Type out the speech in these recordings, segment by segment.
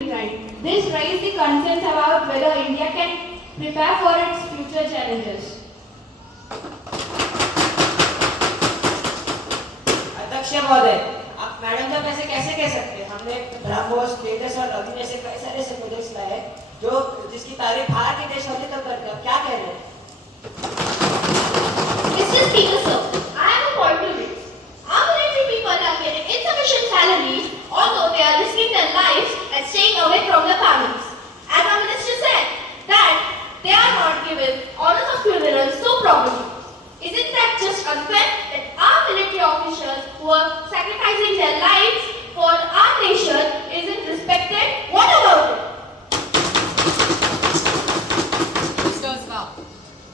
Right. This raised the concerns about whether India can prepare for its future challenges. अध्यक्ष महोदय, आप madam साहब ऐसे कैसे कह सकते हैं? हमने ब्रह्मोस, तेजस और अग्नि जैसे कई सारे ऐसे प्रोजेक्ट्स लाए हैं जो जिसकी तारीफ बाहर के देश वाले तक करते हैं। क्या कह रहे हैं? Mr. Speaker, sir, I have a point to raise. Our military people are getting insufficient salaries, although they are risking their lives and staying away from their families. As our minister said, that they are not given honors of funerals so properly. Isn't that just unfair that our military officers who are sacrificing their lives for our nation isn't respected? What about it?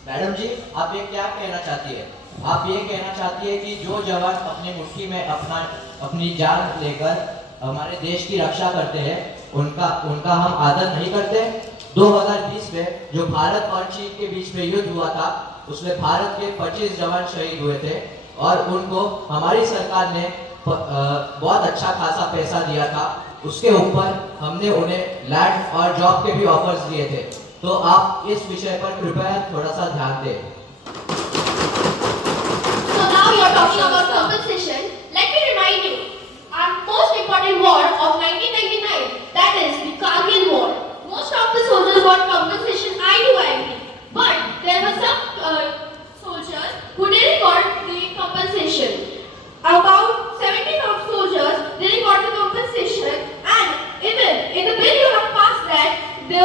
Madam ji, आप ये क्या कहना चाहती है? आप ये कहना चाहती है कि जो जवान अपनी मुट्ठी में अपनी जान लेकर हमारे देश की रक्षा करते हैं, उनका हम आदर नहीं करते? 2020 में जो भारत और चीन के बीच में युद्ध हुआ था, उसमें भारत के 25 जवान शहीद हुए थे और उनको हमारी सरकार ने बहुत अच्छा खासा पैसा दिया था। उसके ऊपर हमने उन्हें लैंड और जॉब के भी ऑफर्स दिए थे। तो आप इस विषय पर कृपया थोड़ा सा ध्यान दें। So now you are talking about compensation. Let me remind you, our most important war of 1999, that is the Kargil War. Most of the soldiers got compensation, I do agree. But there were some soldiers who didn't got the compensation. About 17 of soldiers didn't got the compensation, and even in the bill you have passed that the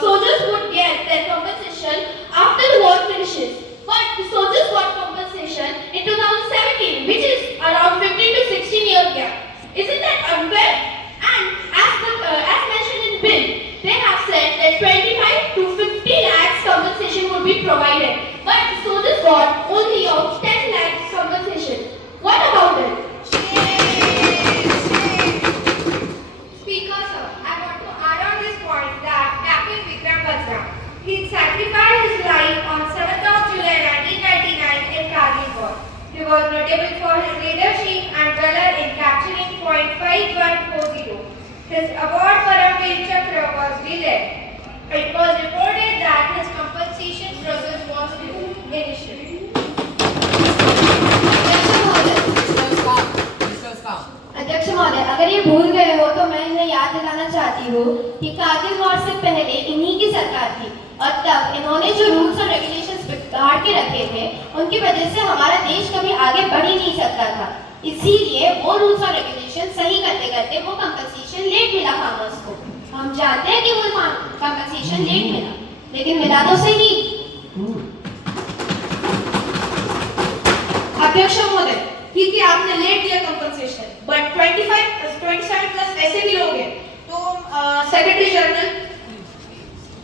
soldiers would get their compensation after the war finishes. But the soldiers got compensation in 2017, which is around 15 to 16 year gap. Isn't that unfair? And as mentioned in bill, they have said that 25 to 50 lakhs compensation would be provided. But the soldiers got only of 10 lakhs compensation. What about it? Speaker sir, I want to add on this point that Captain Vikram Batra, he sacrificed his life on 7th of July 1999 in Kargil War. He was notable for his leadership and valor in capturing point 5140. His award Paramveer Chakra was delayed. It was reported that his compensation process was due initially. अध्यक्ष महोदय, अगर ये भूल गए हो तो मैं इन्हें याद दिलाना चाहती हूँ कि कारगिल वॉर से पहले इन्हीं की सरकार थी और तब इन्होंने जो रूल्स और रेगुलेशंस बिगाड़ के रखे थे, उनकी वजह से हमारा देश कभी आगे बढ़ ही नहीं सकता था। इसीलिए वो रूल्स और रेगुलेशन सही करते करते वो कंपनसेशन लेट मिला फार्मर्स को। हम जानते हैं कि वो कंपनसेशन लेट मिला, लेकिन मिला तो सही। अध्यक्ष महोदय, ठीक है आपने लेट दिया कंपनसेशन, बट 27 प्लस ऐसे भी लोग हैं। तो secretary general,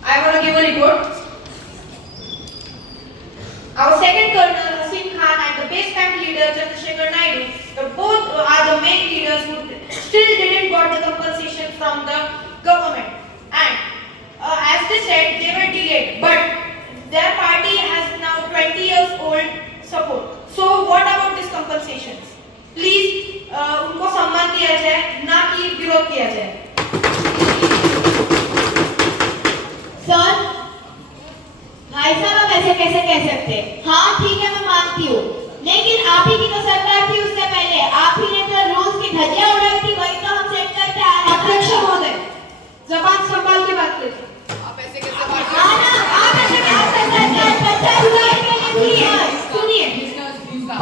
I want to give a report. Our second colonel Hasim Khan and the base camp leader Chandrasekhar Naidu, both are the main leaders who still didn't got the compensation from the government. And as they said, they were delayed, but their party has now 20 years old support. So what about these compensations? Please उनको सम्मान दिया जाए, ना कि विरोध किया जाए। Sir, भाई साहब आप ऐसे कैसे कह सकते हैं? हाँ ठीक है, मैं मानती हूँ, लेकिन आप ही की तो सरकार थी उससे पहले। आप ही ने तो रूल्स की धज्जियां उड़ाई थी, वही तो हम सेट करते आ रहे हैं। अध्यक्ष महोदय, जबान संभाल के बात कीजिए। आप ऐसे कैसे आप ऐसे क्या कर सकते हैं? बच्चा सुनाई के लिए सुनिए,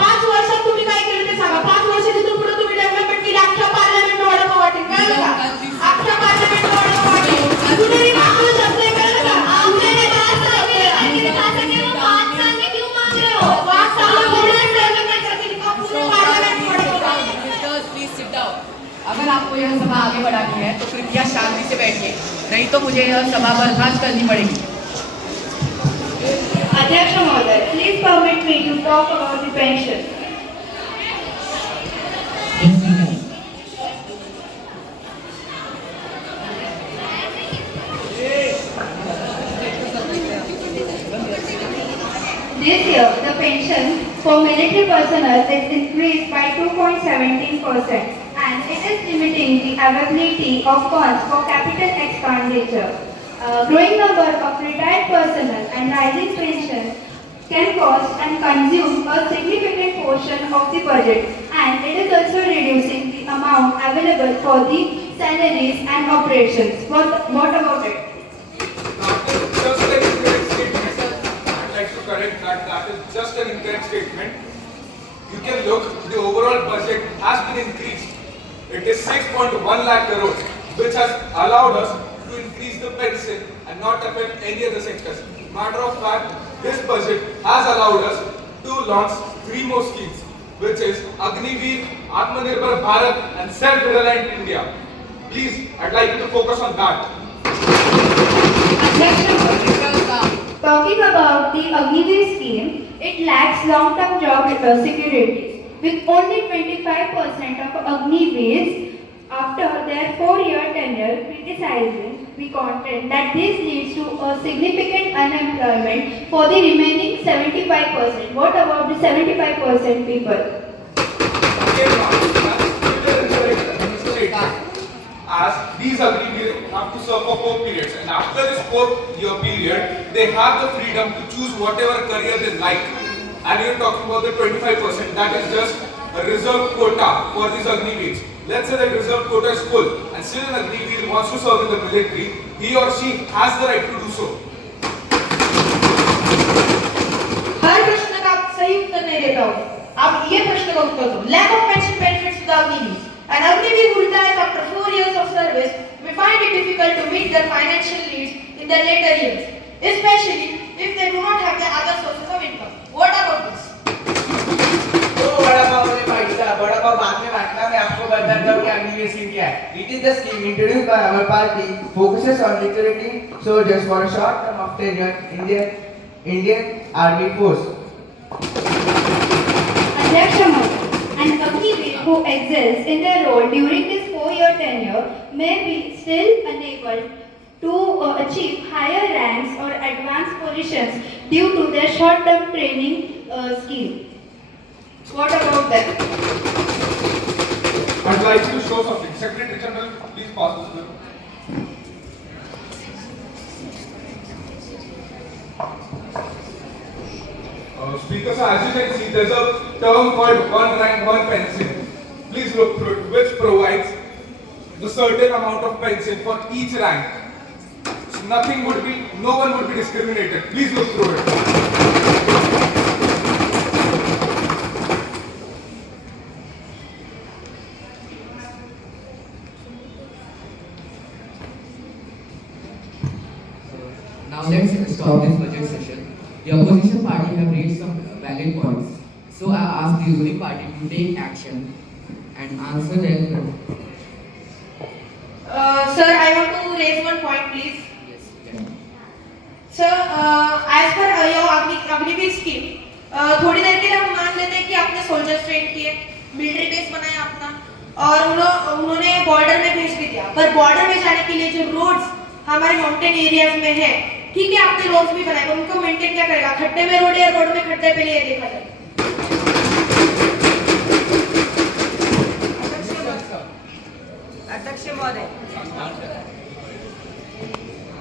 5 वर्षात तुम्ही काय केलं ते सांगा। 5 वर्षात इथून पुढे तुम्ही डेव्हलपमेंट केली, अख्ख्या पार्लमेंट वडापाव वाटेल, कळलं का? अख्ख्या पार्लमेंट वडापाव वाटेल, कुठेही मागलं शब्द आहे, कळलं का? आपने बात सामने लेकर दिखा सके, वो 5 साल में क्यों मांग रहे हो? 5 साल पूरे डेव्हलपमेंट करके दिखाओ, पूरे parliament vada pav. Misters please sit down. अगर आपको यह सभा आगे बढ़ानी है तो कृपया शांति से बैठिए, नहीं तो मुझे यह सभा बर्खास्त करनी पड़ेगी। Adhyaksha Mहोदय, please permit me to talk about the pension. This year, the pension for military personnel is increased by 2.17% and and it is limiting the availability of funds for capital expenditure. Growing number of retired personnel and rising pensions can cost and consume a significant portion of the budget, and it is also reducing the amount available for the salaries and operations. What about it? Just an incorrect statement. I'd like to correct that. That is just an incorrect statement. You can look, the overall budget has been increased. It is 6.1 lakh crores, which has allowed us to increase the pension and not affect any other sectors. Matter of fact, this budget has allowed us to launch 3 more schemes, which is Agniveer, Atmanirbhar Bharat and Self-Reliant India. Please, I'd like you to focus on that. Talking about the Agniveer scheme, it lacks long-term job security. With only 25% of Agniveers after their 4-year tenure criticizing the content that this leads to a significant unemployment for the remaining 75%. What about the 75% people? Again, that's still incorrect statement. As these Agniveer have to serve for 4 periods, and after this 4-year period, they have the freedom to choose whatever career they like. And you're talking about the 25%, that is just a reserved quota for these Agniveers. Let's say that reserved quota is full, and still an Agniveer wants to serve in the military, he or she has the right to do so. हर प्रश्न का आप सही उत्तर नहीं देता हो। आप ये प्रश्न का उत्तर दो। Lack of pension benefits to the Agniveers. An Agniveer who retires after 4 years of service may find it difficult to meet their financial needs in their later years, especially if they do not have the other sources of income. What about this? तो बड़ा पाव ने बांटा, बड़ा पाव बाद में बांटा, मैं आपको बताता हूँ कि अग्निवीर स्कीम क्या है। It is the scheme introduced by our party, focuses on recruiting soldiers for a short term of tenure in Indian Army Force. An Agniveer who excels in their role during this 4-year tenure may be still unable to achieve higher ranks or advanced positions due to their short-term training scheme. What about that? I'd like to show something. Secretary General, please pass this bill. Speaker, sir, as you can see, there's a term called one rank, one pension. Please look through it, which provides the certain amount of pension for each rank. So no one would be discriminated. Please look through it. Now let's stop this budget session. The opposition party have raised some valid points. So I ask the ruling party to take action and answer their Sir, I want to raise one point, please. Yes, yeah. Sir, as per your Agniveer scheme, थोड़ी देर के लिए हम मान लेते हैं कि आपने soldiers train किए, मिलिट्री बेस बनाया अपना, और उन्होंने बॉर्डर में भेज भी दिया। पर बॉर्डर में जाने के लिए जो रोड्स हमारे माउंटेन एरियाज में है, ठीक है, आपने रोड्स भी बनाए, पर उनको मेंटेन क्या करेगा? खड्डे में रोड या रोड में खड्डे पे लिए देखा जाए।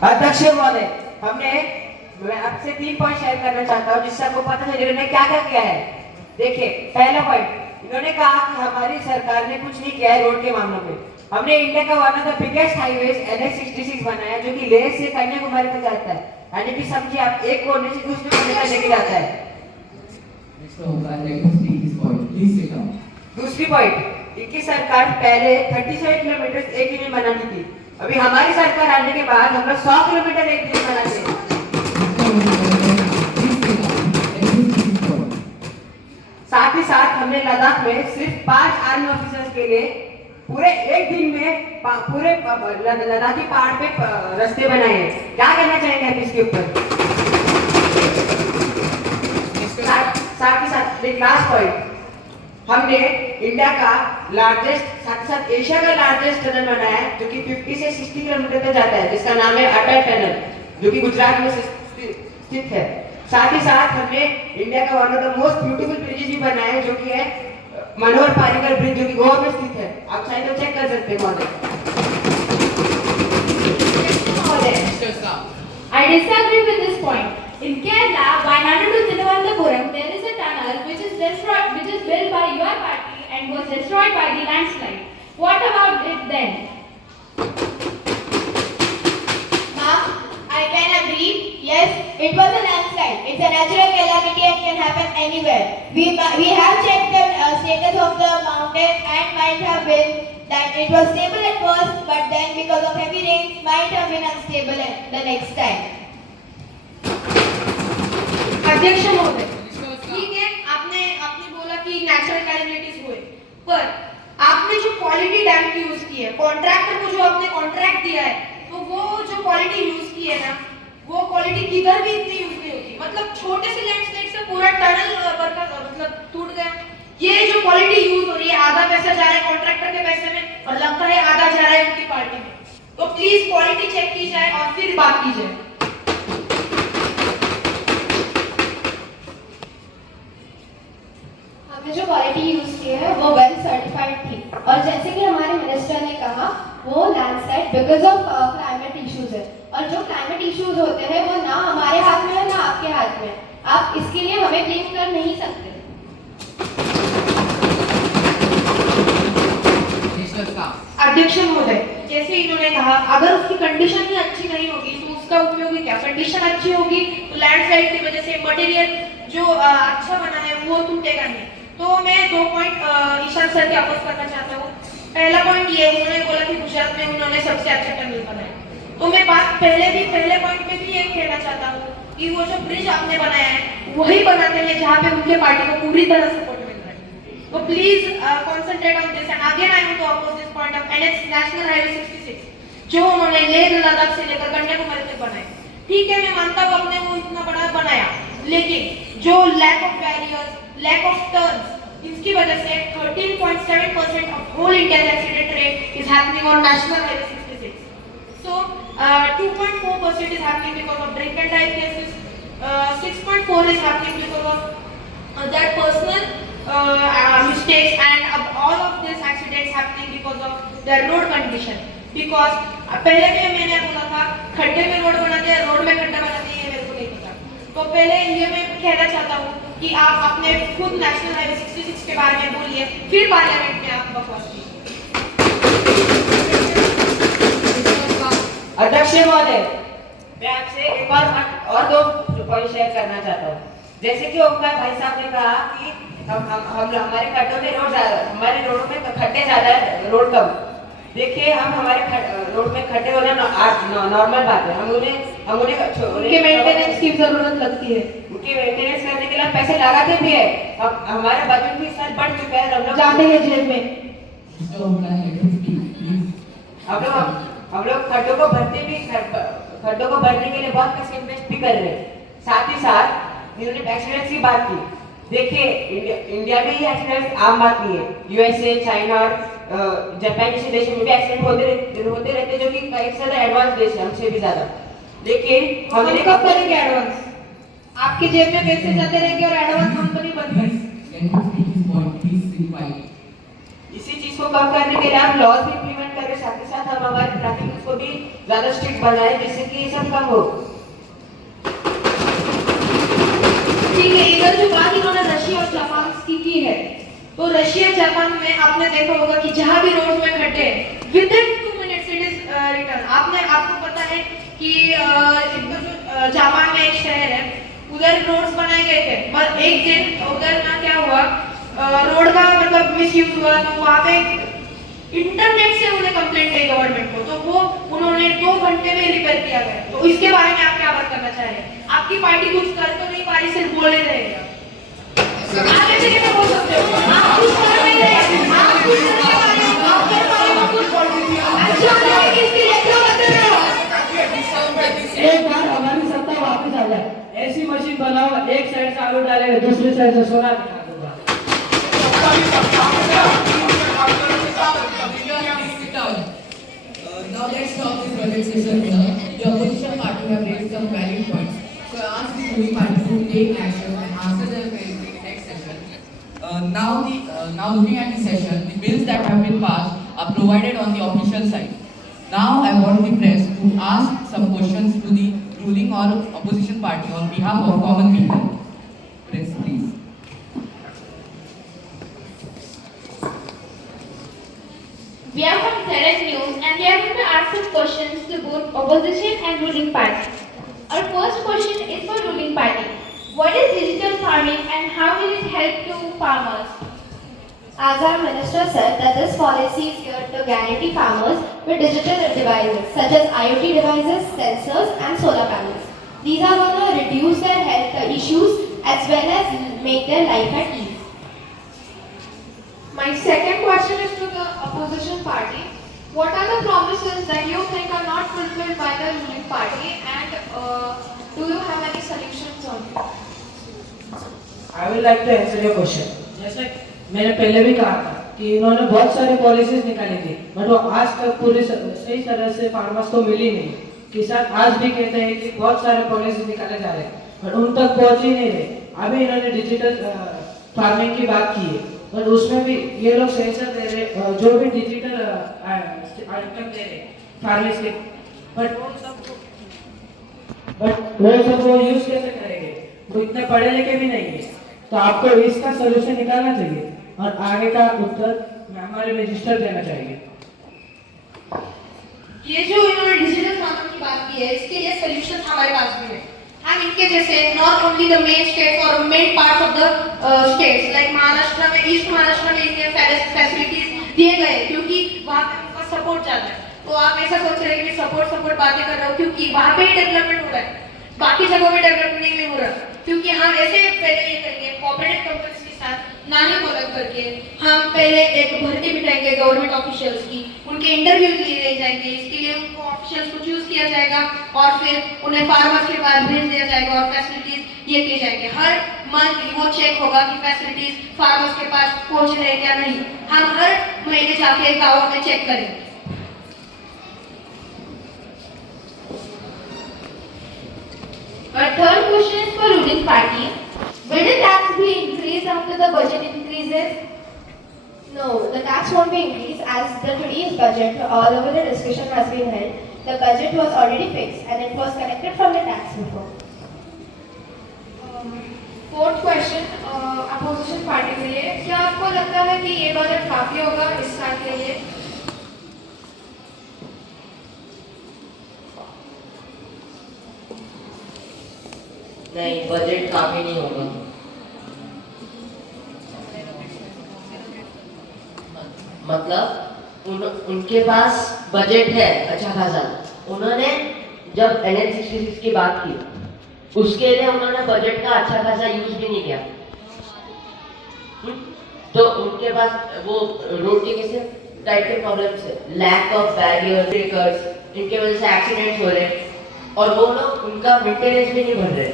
अध्यक्ष महोदय, मैं आपसे 3 पॉइंट शेयर करना चाहता हूँ जिससे आपको पता चले इन्होंने क्या क्या किया है। देखिए, पहला पॉइंट, इन्होंने कहा कि हमारी सरकार ने कुछ नहीं किया है रोड के मामलों में। हमने इंडिया का one of the biggest highways NH-66 बनाया जो कि लेह से कन्याकुमारी तक जाता है, यानी कि समझिए आप एक कोने से दूसरे कोने तक लेके जाता है। दूसरी पॉइंट, इनकी सरकार पहले 37 किलोमीटर एक दिन में बनाती थी, अभी हमारी सरकार आने के बाद हम लोग 100 किलोमीटर एक दिन बनाते हैं। साथ ही साथ हमने लद्दाख में सिर्फ 5 आर्मी ऑफिसर्स के लिए पूरे एक दिन में पूरे लद्दाखी पहाड़ पे रास्ते बनाए हैं। क्या कहना चाहेंगे आप इसके ऊपर? साथ ही साथ एक लास्ट पॉइंट, हमने इंडिया का लार्जेस्ट, साथ ही साथ एशिया का लार्जेस्ट टनल बनाया है जो कि 50 से 60 किलोमीटर तक जाता है, जिसका नाम है अटल टनल, जो कि गुजरात में स्थित है। साथ ही साथ हमने इंडिया का one of the most beautiful bridges भी बनाया है जो कि है मनोहर पारिकर ब्रिज जो कि गोवा में स्थित है, आप चाहे तो चेक कर सकते हैं महोदय। I disagree with this point. In Kerala, Wayanad to Thiruvananthapuram, there is a tunnel which is built by your party and was destroyed by the landslide. What about it then? Ma'am, I can agree. Yes, it was a landslide. It's a natural calamity and can happen anywhere. We have checked the status of the mountain and might have been that it was stable at first, but then because of heavy rains, might have been unstable at the next time. अध्यक्ष महोदय, ठीक है, आपने बोला कि natural calamities हुए, पर आपने जो क्वालिटी डैम की यूज की है, कॉन्ट्रैक्टर को जो आपने कॉन्ट्रैक्ट दिया है, तो वो जो क्वालिटी यूज की है ना, वो क्वालिटी किधर भी इतनी यूज नहीं होती। मतलब छोटे से लैंडस्लाइड से पूरा टनल मतलब टूट गया। ये जो क्वालिटी यूज हो रही है, आधा पैसा जा रहा है कॉन्ट्रैक्टर के पैसे में और लगता है आधा जा रहा है उनकी पार्टी में। तो प्लीज क्वालिटी चेक की जाए और फिर बात की जाए। हमने जो क्वालिटी यूज की है वो वेल सर्टिफाइड थी, और जैसे कि हमारे मिनिस्टर ने कहा, वो landslide because of climate issues है, और जो क्लाइमेट इश्यूज होते हैं वो ना हमारे हाथ में है ना आपके हाथ में। आप इसके लिए हमें ब्लेम कर नहीं सकते। अध्यक्ष महोदय, जैसे इन्होंने कहा, अगर उसकी कंडीशन ही अच्छी नहीं होगी तो उसका उपयोग ही क्या। कंडीशन अच्छी होगी तो लैंडस्लाइड की वजह से मटेरियल जो अच्छा बना है वो टूटेगा नहीं। तो मैं 2 पॉइंट ईशान सर के आपस करना चाहता हूँ। पहला पॉइंट ये, उन्होंने बोला कि गुजरात में उन्होंने सबसे अच्छा टनल बनाया, तो मैं बात पहले पॉइंट पे भी ये कहना चाहता हूँ कि वो जो ब्रिज आपने बनाया है वही बनाते हैं जहाँ पे उनके पार्टी को पूरी तरह सपोर्ट मिल रहा है। तो please concentrate on this and again I want to oppose this point of NH national highway 66 जो उन्होंने लेह लद्दाख से लेकर कन्याकुमारी तक बनाया। ठीक है, मैं मानता हूँ आपने वो इतना बड़ा बनाया, लेकिन जो lack of barriers, lack of turns, इसकी वजह से 13.7% of whole India accident rate is happening on national highway 66. So 2.4% is happening because of drink and drive cases. 6.4 is happening because of their personal mistakes, and all of these accidents happening because of their road condition. Because पहले भी मैंने बोला था खड्डे में road बनाते हैं, road में खड्डा बनाते हैं, ये मेरे को नहीं पता। तो पहले ये मैं कहना चाहता हूँ कि आप अपने खुद नेशनल हाईवे 66 के बारे में बोलिए, फिर पार्लियामेंट में आप बकवास कीजिए। अध्यक्ष महोदय, मैं आपसे एक और 2 पॉइंट शेयर करना चाहता हूँ। जैसे कि ओमकार भाई साहब ने कहा कि हम हमारे खड्डों में हमारे रोड में खड्डे ज्यादा, रोड कम। देखिए, हम हमारे रोड में खड्डे होना नॉर्मल बात है। हम उन्हें उनके मेंटेनेंस की जरूरत लगती है, उनकी मेंटेनेंस करने के लिए पैसे लगाते भी है। अब हमारा बजट भी इस साल बढ़ चुका है, हम लोग जाते हैं जेब में। हम लोग खड्डों को भरने के लिए बहुत पैसे इन्वेस्ट भी कर रहे हैं। साथ ही साथ इन्होंने एक्सीडेंट्स की बात की। देखिए, इंडिया में ये एक्सीडेंट्स आम बात नहीं है। USA, चाइना और जापान जैसे देशों में भी एक्सीडेंट होते रहते, जो कि कई ज्यादा एडवांस देश है हमसे भी ज्यादा। लेकिन हमने कब करेंगे एडवांस? आपके जेब में पैसे जाते रहेंगे और एडवांस कंपनी बन गई। इसी चीज को कम करने के लिए हम लॉज भी इम्प्लीमेंट कर रहे हैं, साथ ही साथ हम हमारे ट्रैफिक रूल्स को भी ज्यादा स्ट्रिक्ट बनाए, जिससे कि ये सब कम हो। ठीक है, इधर जो बात इन्होंने रशिया और जापान की है, तो रशिया जापान में आपने देखा होगा कि जहां भी रोड में खड्डे with in 2 minutes it is return. आपको पता है कि जापान में एक शहर है, उधर रोड्स बनाए गए थे, पर एक दिन उधर ना क्या हुआ, रोड का मतलब मिसयूज हुआ, तो वहाँ पे इंटरनेट से उन्हें कंप्लेंट की गवर्नमेंट को, तो वो उन्होंने 2 घंटे में रिपेयर किया गया। तो इसके बारे में आप क्या बात करना चाह रहे हैं? आपकी पार्टी कुछ कर तो नहीं पा रही, सिर्फ बोले रहेगा। आगे से क्या बोल सकते हो? आप कुछ कर नहीं रहे, आप कुछ करने वाले हो, आप कर पाए हो कुछ। अच्छा नहीं, किसकी लेकर बता रहे हो? एक बार हमारी सत्ता वापस आ जाए, ऐसी मशीन बनाओ, एक साइड से आलू डालेगा, दूसरी साइड से सोना दिखा दूंगा। Now let's stop this budget session here. The opposition party have raised some valid points. So I ask the ruling party to take action and answer them in the next session. Now looking at the session, the bills that have been passed are provided on the official site. Now I want the press to ask some questions to the ruling or opposition party on behalf of common people. Press, please. We are from ZS News and we are going to ask some questions to both opposition and ruling party. Our first question is for ruling party. What is digital farming and how will it help to farmers? As our minister said that this policy is here to guarantee farmers with digital devices such as IoT devices, sensors and solar panels. These are going to reduce their health issues as well as make their life at ease. My second question is to the opposition party. What are the promises that you think are not fulfilled by the ruling party and do you have any solutions on it? I would like to answer your question. जैसे मैंने पहले भी कहा था कि इन्होंने बहुत सारी पॉलिसीज निकाली थी, बट वो आज तक पूरी सही तरह से फार्मर्स को मिली नहीं। किसान आज भी कहते हैं कि बहुत सारे पॉलिसीज निकाले जा रहे हैं, बट उन तक पहुंच ही नहीं रहे। अभी इन्होंने डिजिटल फार्मिंग की बात की है, बट उसमें भी ये लोग सेंसर दे रहे, जो भी डिजिटल आइटम दे रहे फार्मर्स के, बट वो सब वो यूज कैसे करेंगे? वो इतने पढ़े लिखे भी नहीं है। तो आपको इसका सोल्यूशन निकालना चाहिए और आगे का उत्तर हमारे मिनिस्टर देना चाहिए। ये जो इन्होंने डिजिटल फार्मिंग की बात की है, इसके लिए सोल्यूशन हमारे पास भी है। हम इनके जैसे not only the main states और main parts of the states like Maharashtra में, ईस्ट महाराष्ट्र में इनके फैसिलिटीज दिए गए क्योंकि वहाँ पे उनका सपोर्ट ज्यादा है। तो आप ऐसा सोच रहे हैं कि सपोर्ट बातें कर रहे हो क्योंकि वहाँ पे ही डेवलपमेंट हो रहा है, बाकी जगहों में डेवलपमेंट नहीं हो रहा। क्योंकि हम ऐसे पहले ये करेंगे कोऑपरेटिव कंपनीज के साथ ना ही मदद करके हम पहले एक भर्ती बिठाएंगे गवर्नमेंट ऑफिशियल्स की, उनके इंटरव्यू लिए जाएंगे। इसके लिए उनको ऑफिशियल्स को चूज किया जाएगा और फिर उन्हें फार्मर्स के पास भेज दिया जाएगा और फैसिलिटीज ये किए जाएंगे। हर मंथ वो चेक होगा कि फैसिलिटीज फार्मर्स के पास पहुंच रहे हैं क्या नहीं। हम हर महीने जाके गाँव में चेक करेंगे। Our third question is for ruling party. Will the tax be increased after the budget increases? No, the tax won't be increased as the today's budget, all over the discussion has been held. The budget was already fixed and it was connected from the tax before. Fourth question opposition party के लिए, क्या आपको लगता है कि ये budget काफी होगा इस साल के लिए? नहीं, बजट काफी नहीं होगा। मतलब उनके पास बजट है अच्छा खासा। उन्होंने जब NH-66 की बात की, उसके लिए उन्होंने बजट का अच्छा खासा यूज भी नहीं किया। तो उनके पास वो रोड के कैसे टाइप के प्रॉब्लम्स है, लैक ऑफ बैरियर ब्रेकर्स, इनके वजह से एक्सीडेंट्स हो रहे हैं और वो लोग उनका मेंटेनेंस भी नहीं भर रहे।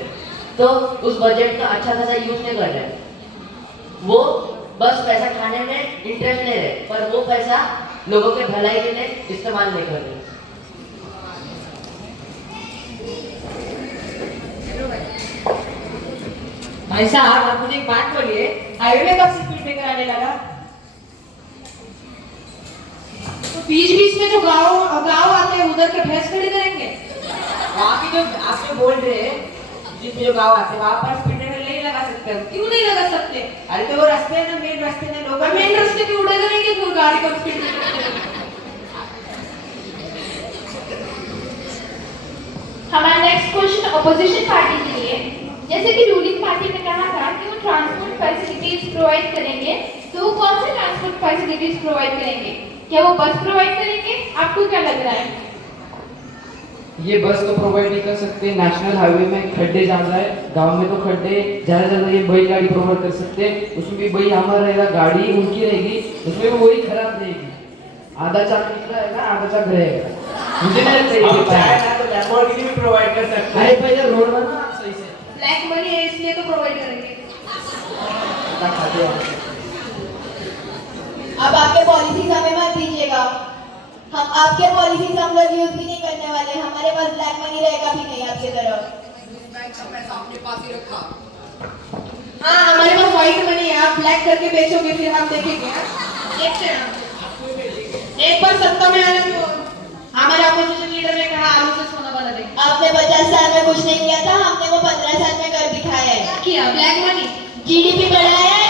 तो उस बजट का अच्छा खासा यूज नहीं कर रहे। वो बस पैसा खाने में इंटरेस्ट ले रहे, पर वो पैसा लोगों के भलाई के लिए इस्तेमाल नहीं कर रहे। भाई साहब, आप मुझे एक बात बोलिए, हाईवे कब से स्पीड ब्रेकर आने लगा? तो बीच में जो गांव आते हैं उधर के भैंस खड़ी करेंगे। वहाँ की जो आप जो बोल रहे हैं, जिसमें जो गाँव आते हैं वहाँ पर स्पीड ब्रेकर नहीं लगा सकते हम। क्यों नहीं लगा सकते? अरे तो वो रास्ते है ना, मेन रास्ते में लोग मेन रास्ते पे उड़े करेंगे कोई गाड़ी कम स्पीड में। हमारा नेक्स्ट क्वेश्चन अपोजिशन पार्टी के लिए। जैसे कि रूलिंग पार्टी ने कहा था कि वो ट्रांसपोर्ट फैसिलिटीज प्रोवाइड करेंगे, तो वो कौन से ट्रांसपोर्ट फैसिलिटीज प्रोवाइड करेंगे? क्या वो बस प्रोवाइड करेंगे? आपको क्या लग रहा है? ये बस तो प्रोवाइड नहीं कर सकते। नेशनल हाईवे में खड्डे ज़्यादा है, गांव में तो खड्डे ज़्यादा ये बैलगाड़ी प्रोवाइड कर सकते हैं। उसमें भी वही हमारा रहेगा, गाड़ी उनकी रहेगी, उसमें भी वही खराब रहेगी। आधा चाक निकला रहेगा, आधा चाक रहेगा। मुझे नहीं लगता ये तो लैम्बोर्गिनी भी प्रोवाइड कर सकते हैं। अरे पहले रोड बना सही से। ब्लैक मनी है इसलिए तो प्रोवाइड करेंगे। अब आपके पॉलिसीज हमें मत दीजिएगा, हम आपके पॉलिसीज हम लोग यूज भी नहीं करने वाले। हमारे पास ब्लैक मनी रहेगा भी नहीं आपकी तरह। हाँ, हमारे पास व्हाइट मनी है, आप ब्लैक करके बेचोगे फिर हम देखेंगे। देखते हैं। एक बार सत्ता में आने तो हमारे अपोजिशन लीडर ने कहा आलू से सोना बना देंगे। आपने 50 साल में कुछ नहीं किया था, हमने वो 15 साल में कर दिखाया है। क्या किया? ब्लैक मनी, जीडीपी बढ़ाया है,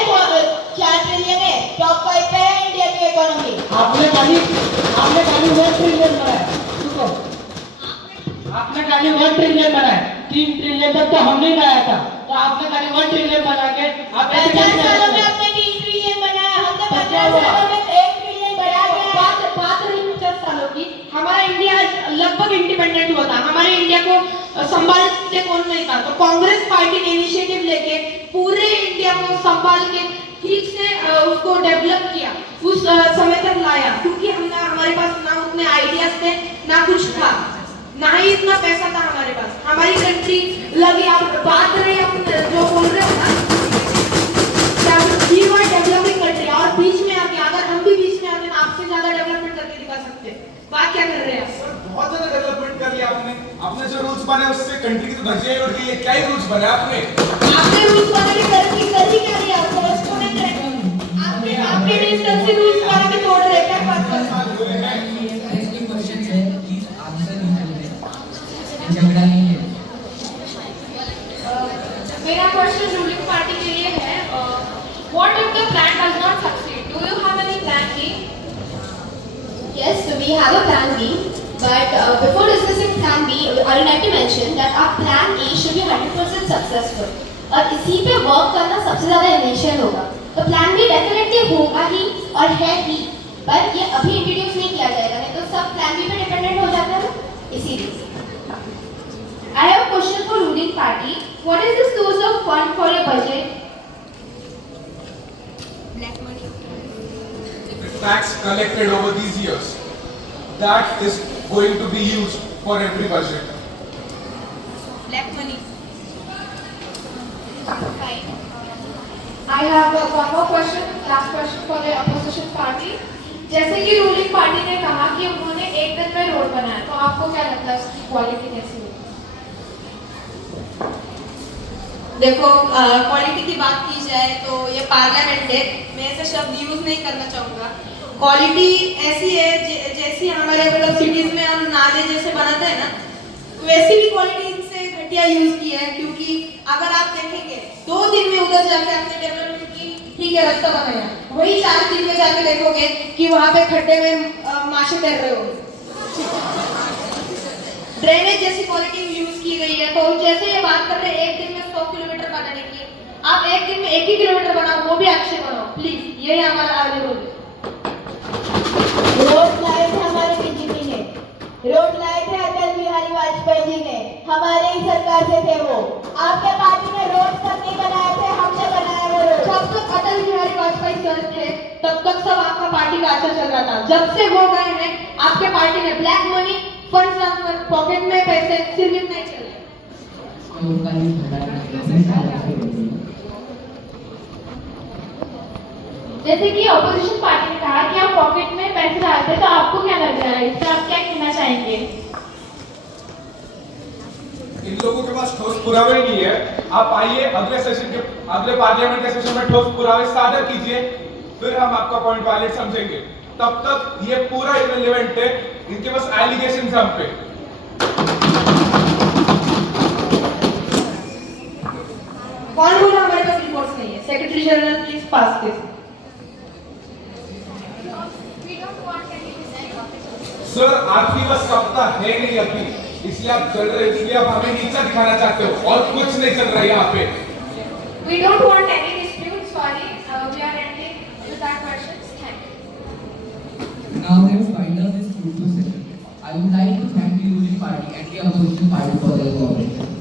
4 ट्रिलियन है, टॉप 5 पे है इंडिया की इकोनॉमी। आपने खाली 1 ट्रिलियन बनाया, सुनो, आपने खाली 1 ट्रिलियन बनाया, 3 ट्रिलियन तक तो हमने लाया था, तो आपने खाली 1 ट्रिलियन बना के आप 50 सालों में आपने 3 ट्रिलियन बनाया, हमने 15 सालों में 1 ट्रिलियन बढ़ा दिया। बात रही 50 सालों की, हमारा इंडिया लगभग इंडिपेंडेंट हुआ था, हमारे इंडिया को संभालने कौन नहीं था, तो कांग्रेस पार्टी ने इनिशिएटिव लेके पूरे इंडिया को संभाल के ठीक से उसको डेवलप किया, उस समय तक लाया, क्योंकि हमारे पास ना उतने आइडियाज थे, ना कुछ था, ना ही इतना पैसा था हमारे पास। हमारी कंट्री लगी, आप बात रही अपने जो बोल रहे हो ना, वी वर डेवलपिंग कंट्री, और बीच में आके अगर हम भी बीच में आते ना आपसे ज्यादा डेवलपमेंट करके दिखा सकते। बात क्या कर रहे हैं आप? बहुत ज्यादा डेवलपमेंट कर लिया आपने जो रूल्स बनाए उससे कंट्री की तो धज्जियां ही उड़ गई है। क्या ही रूल्स बनाए आपने रूल्स बना के कर क्या दिया? कॉरेस्पोंडेंट है, आपके मिनिस्टर से रूल्स बना के तोड़ रहे, क्या बात कर रहे हैं? मेरा क्वेश्चन रूलिंग पार्टी के लिए है, what if the plan does not succeed? Do you have any plan B? Yes, so we have a plan B, but before discussing plan B, I would like to mention that our plan A should be 100% successful. और इसी पे work करना सबसे ज़्यादा initial होगा। तो plan B definitely होगा ही और है ही, पर ये अभी इंट्रोड्यूस नहीं किया जाएगा, नहीं तो सब प्लान B पे डिपेंडेंट हो जाता है ना, इसीलिए। I have a question for ruling party. What is the source of fund for your budget? tax collected over these years that is going to be used for every budget. Black money. Fine. I have one more question, last question for the opposition party. जैसे कि ruling party ने कहा कि उन्होंने एक दिन में road बनाया, तो आपको क्या लगता है उसकी क्वालिटी कैसी होगी? देखो, क्वालिटी की बात की जाए तो ये पार्लियामेंट है, मैं ऐसे शब्द यूज नहीं करना चाहूँगा। क्वालिटी ऐसी है जैसी हमारे मतलब सिटीज में हम नाले जैसे बनाते हैं ना, वैसी भी क्वालिटी इनसे घटिया यूज की है, क्योंकि अगर आप देखेंगे 2 दिन में उधर जाके आपने डेवलपमेंट की, ठीक है रास्ता बनाया, वही 4 दिन में जाके देखोगे कि वहाँ पे खड्डे में माछे तैर रहे होंगे। ड्रेनेज जैसी क्वालिटी यूज की गई है। तो जैसे ये बात कर रहे हैं 1 दिन में 100 किलोमीटर बनाने की, आप 1 दिन में 1 ही किलोमीटर बनाओ, वो भी अच्छे बनाओ प्लीज, यही हमारा आगे बोल। रोड लाइट हमारे बीजेपी ने, रोड लाइट है अटल बिहारी वाजपेयी जी ने, हमारे ही सरकार से थे वो। आपके पार्टी ने रोड तक नहीं बनाए थे, हमने बनाया वो रोड। जब तक अटल बिहारी वाजपेयी सर थे तब तक सब आपका पार्टी का अच्छा चल रहा था। जब से वो गए हैं आपके पार्टी ने black money, fund transfer, pocket में पैसे सिर्फ इतना ही चल रहा है। जैसे कि ऑपोजिशन पार्टी ने कहा कि आप पॉकेट में पैसे डालते हैं, तो आपको क्या लग रहा है, इससे आप क्या कहना चाहेंगे? इन लोगों के पास ठोस पुरावे नहीं है। आप आइए अगले पार्लियामेंट के सेशन में ठोस पुरावे सादर कीजिए, फिर हम आपका पॉइंट वैलिड समझेंगे। तब तक ये पूरा इररिलेवेंट है, इनके पास एलिगेशंस हम पे। कौन बोला हमारे पास रिपोर्ट्स नहीं है? Secretary general please pass this. Sir आपकी बस सत्ता है नहीं अभी, इसलिए आप चल रहे, इसलिए आप हमें नीचा दिखाना चाहते हो, और कुछ नहीं चल रहा है यहाँ पे। We don't want any dispute. Sorry, we are ending with our questions. Thank you. Now let's wind up this fruitful session. I would like to thank the ruling party and the opposition party for their cooperation.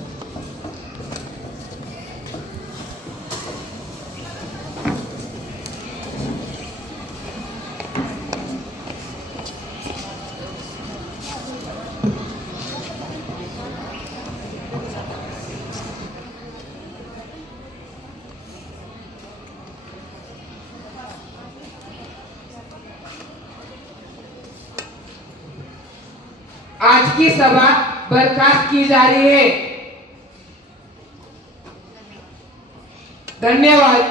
आज की सभा बर्खास्त की जा रही है। धन्यवाद।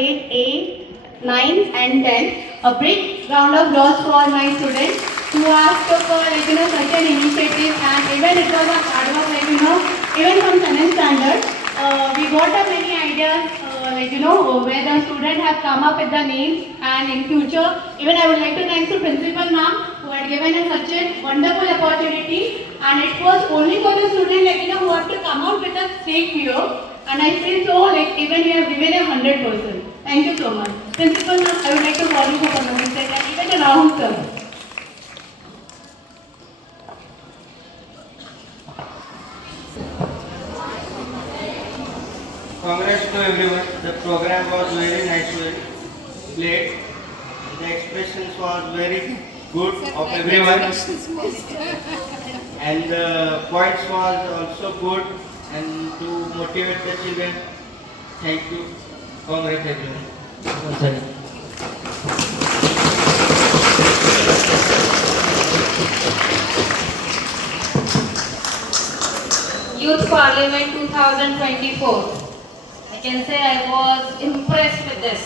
grade 8, 9 and 10. A big round of applause for my students who have took such an initiative, and even it was a hard work, even from 7th standard. We got up many ideas, where the students have come up with the names, and in future, even I would like to thank the principal ma'am who had given us such a wonderful opportunity, and it was only for the students, who have to come out with a safe fear, and I feel so even we have given a 100%. Thank you so much. Principal ma'am, I would like to call you for the mistake and even a round, sir. Congrats to everyone. The program was very nicely played. The expressions was very good of everyone. And the points was also good and to motivate the children. Thank you. Congrats everyone. Youth Parliament 2024. I can say I was impressed with this.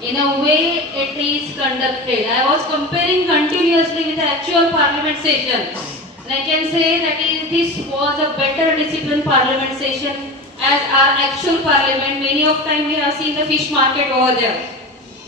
In a way it is conducted. I was comparing continuously with the actual parliament session. And I can say that this was a better disciplined parliament session as our actual parliament. Many of time we have seen the fish market over there.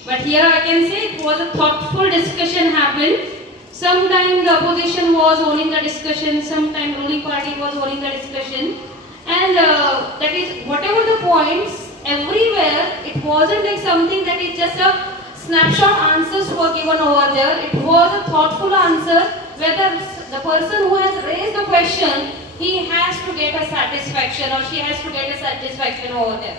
But here I can say it was a thoughtful discussion happened. Sometimes the opposition was holding the discussion, sometimes ruling party was holding the discussion. And that is whatever the points, everywhere it wasn't like something that is just a snapshot answers were given over there. It was a thoughtful answer, whether the person who has raised the question, he has to get a satisfaction or she has to get a satisfaction over there.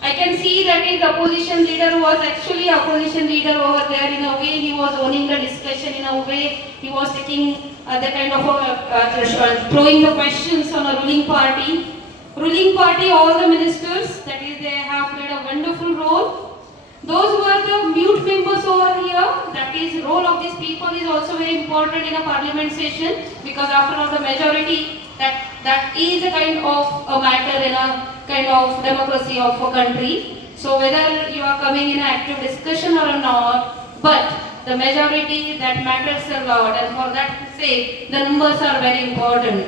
I can see that his opposition leader was actually opposition leader over there. In a way he was owning the discussion, in a way he was taking the kind of throwing the questions on a ruling party. Ruling party, all the ministers, that is they have played a wonderful role. Those who are the mute members over here, that is role of these people is also very important in a parliament session, because after all the majority, that is a kind of a matter in a kind of democracy of a country. So whether you are coming in an active discussion or not, but the majority that matters a lot, and for that sake the numbers are very important.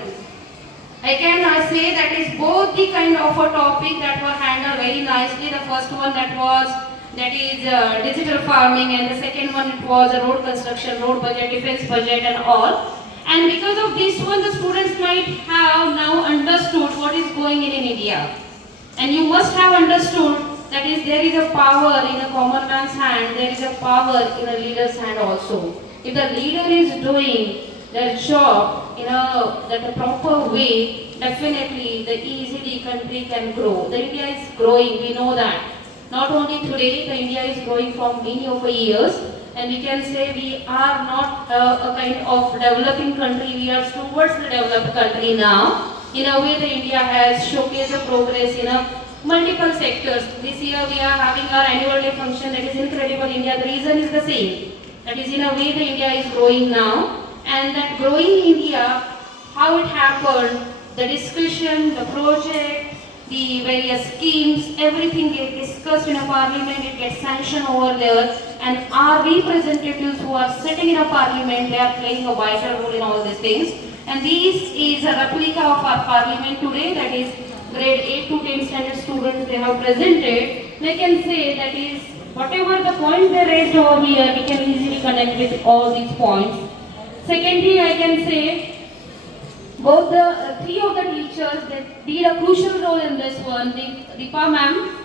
I can say that is both the kind of a topic that were handled very nicely. The first one that is digital farming, and the second one it was a road construction, road budget, defense budget and all. And because of this one, the students might have now understood what is going in India. And you must have understood that is there is a power in a common man's hand, there is a power in a leader's hand also. If the leader is doing their job in a proper way, definitely the easily country can grow. The India is growing, we know that. Not only today, the India is growing from many of years, and we can say we are not a kind of developing country, we are towards the developed country now. In a way, the India has showcased the progress in multiple sectors. This year we are having our annual day function, that is Incredible India. The reason is the same. That is in a way the India is growing now, and that growing India, how it happened, the discussion, the project, the various schemes, everything gets discussed in a parliament, it gets sanctioned over there, and our representatives who are sitting in a parliament, they are playing a vital role in all these things. And this is a replica of our parliament today, that is grade 8 to 10 standard students they have presented. They can say that is whatever the points they raised over here, we can easily connect with all these points. Secondly, I can say both the three of the teachers that did a crucial role in this one, Deepa ma'am,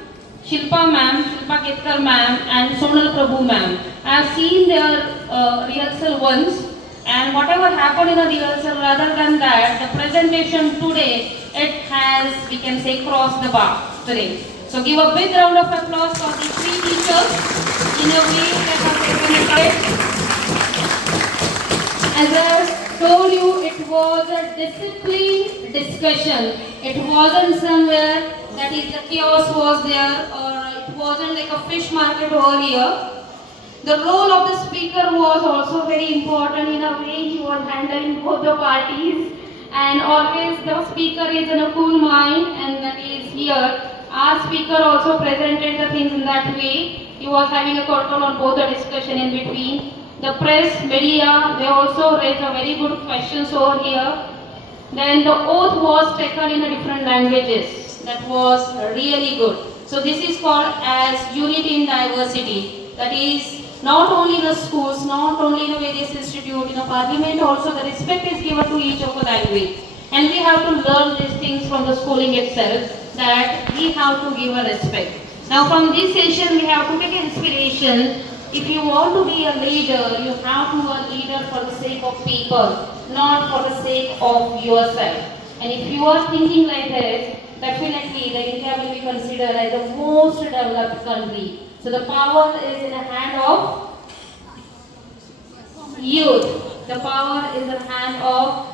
Shilpa ma'am, Shilpa Ketkar ma'am and Sonal Prabhu ma'am. I have seen their rehearsal once, and whatever happened in a rehearsal, rather than that, the presentation today, it has, we can say, crossed the bar today. So give a big round of applause for the three teachers in a way that have taken it. As I told you, it was a disciplined discussion. It wasn't somewhere that is the chaos was there, or it wasn't like a fish market over here. The role of the speaker was also very important. In a way, he was handling both the parties, and always the speaker is in a cool mind, and that is here. our speaker also presented the things in that way. He was having a control on both the discussion in between. The press, media, they also raised a very good questions over here. Then the oath was taken in a different languages. That was really good. So this is called as unity in diversity. That is not only the schools, not only the various institutes, in the parliament also the respect is given to each of the language. And we have to learn these things from the schooling itself, that we have to give a respect. Now from this session we have to take inspiration. If you want to be a leader, you have to be a leader for the sake of people, not for the sake of yourself. And if you are thinking like this, definitely the India will be considered as the most developed country. So the power is in the hand of youth. The power is in the hand of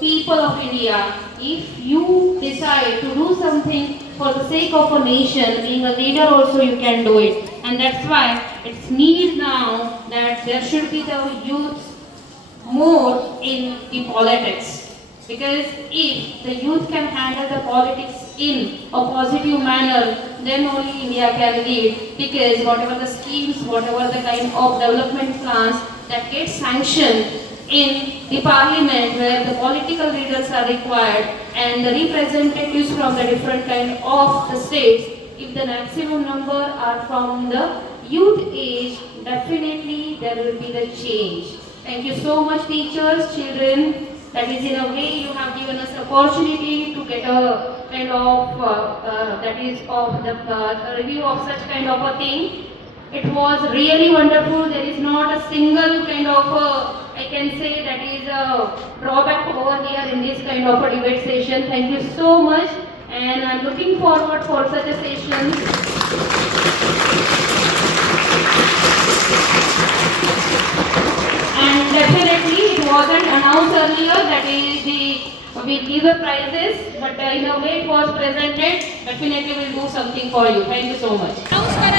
people of India. If you decide to do something for the sake of a nation, being a leader also you can do it. And that's why it's need now that there should be the youth more in the politics. Because if the youth can handle the politics in a positive manner, then only India can lead. Because whatever the schemes, whatever the kind of development plans that get sanctioned in the parliament, where the political leaders are required and the representatives from the different kind of the states, if the maximum number are from the youth age, definitely there will be the change. Thank you so much, teachers, children. That is, in a way, you have given us opportunity to get a kind of that is of the review of such kind of a thing. It was really wonderful. There is not a single kind of I can say that is a drawback over here in this kind of a debate session. Thank you so much, and I'm looking forward for such a session. And definitely it wasn't announced earlier that is we'll give the prizes, but in a way it was presented. Definitely we'll do something for you. Thank you so much.